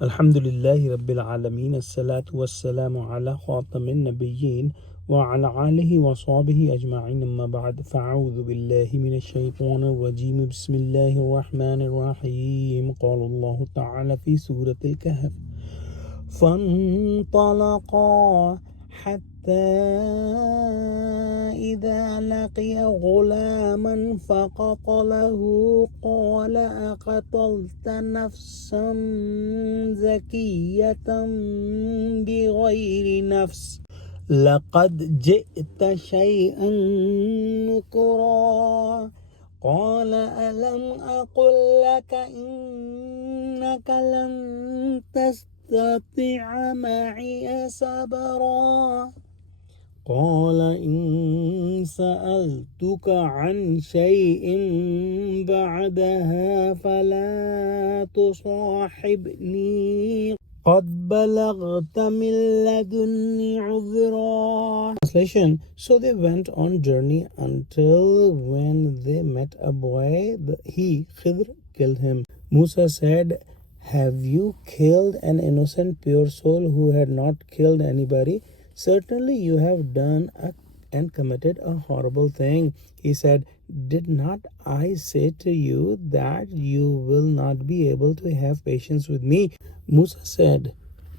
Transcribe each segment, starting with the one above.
Alhamdulillahi Rabbil Alameen. As-salatu was-salamu ala khatamin nabiyyin wa ala alihi wa sahbihi ajma'in. Amma ba'd. Fa'udhu billahi minash shaytanir rajim. Bismillahir rahmanir rahim. Qala Allah ta'ala fi Surah Al-Kahaf. فانطلقا حتى إذا لقي غلاما فقتله قال أقتلت نفسا زكية بغير نفس لقد جئت شيئا نكرا قال ألم أقل لك إنك لن تستطيع معي صبرا قال إن سألتك عن شيء بعدها فلا تصاحبني قد بلغت من لدني عذرا. Translation. So they went on journey until when they met a boy, Khidr, killed him. Musa said, have you killed an innocent pure soul who had not killed anybody? Certainly you have done and committed a horrible thing. He said, did not I say to you that you will not be able to have patience with me? Musa said,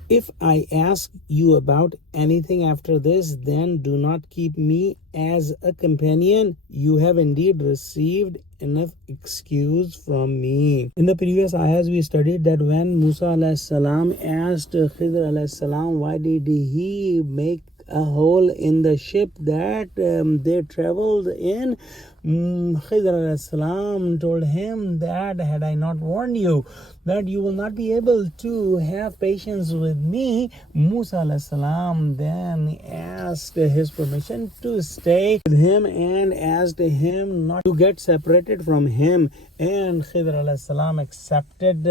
if I ask you about anything after this, then do not keep me as a companion. You have indeed received enough excuse from me. In the previous ayahs, we studied that when Musa alayhi salam asked Khidr alayhi salam, why did he make a hole in the ship that they traveled in? Khidr alayhi salam told him that had I not warned you that you will not be able to have patience with me, Musa alayhi salam then asked his permission to stay with him and asked him not to get separated from him. And Khidr alayhi salam accepted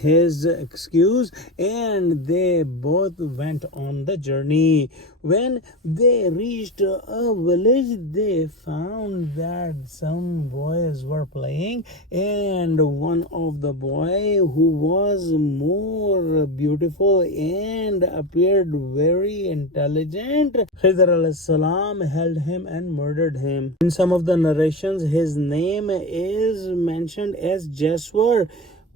his excuse and they both went on the journey. When they reached a village, they found that some boys were playing, and one of the boy who was more beautiful and appeared very intelligent, Khidr alayhi salam held him and murdered him. In some of the narrations, his name is mentioned as Jaswar.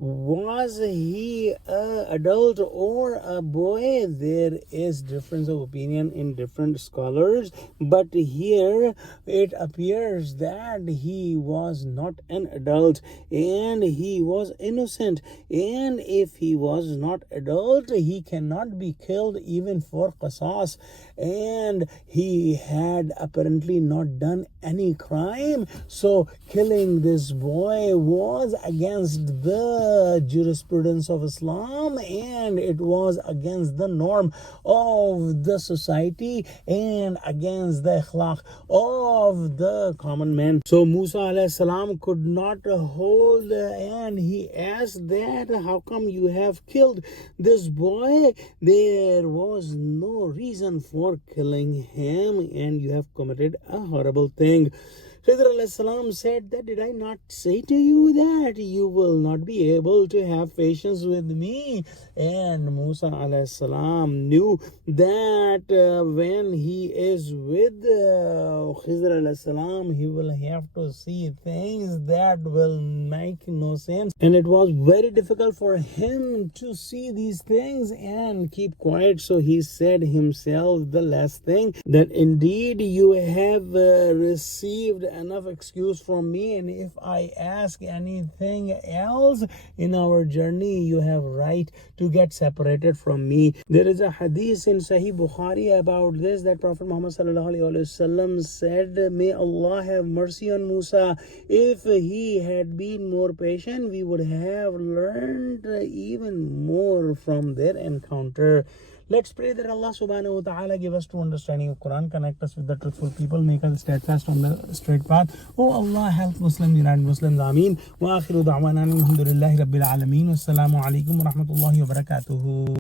Was he an adult or a boy? There is difference of opinion in different scholars, but here it appears that he was not an adult and he was innocent, and if he was not adult, he cannot be killed even for qasas, and he had apparently not done any crime, so killing this boy was against the jurisprudence of Islam, and it was against the norm of the society and against the akhlaq of the common man. So Musa alayhi salam could not hold, and he asked that, how come you have killed this boy? There was no reason for killing him and you have committed a horrible thing. Khidr alayhi salam said that, did I not say to you that you will not be able to have patience with me? And Musa alayhi salam knew that when he is with Khidr alayhi salam, he will have to see things that will make no sense. And it was very difficult for him to see these things and keep quiet. So he said himself the last thing, that indeed you have received enough excuse from me, and if I ask anything else in our journey, you have right to get separated from me. There is a hadith in Sahih Bukhari about this, that Prophet Muhammad sallallahu alaihi wasallam said, may Allah have mercy on Musa. If he had been more patient, we would have learned even more from their encounter. Let's pray that Allah subhanahu wa ta'ala give us true understanding of Quran, connect us with the truthful people, make us steadfast on the straight path. Oh Allah, help Muslims, unite Muslims, Ameen. Wa akhiru da'wana alhamdulillahi rabbil alameen. Wassalamu alaikum wa rahmatullahi wa barakatuhu.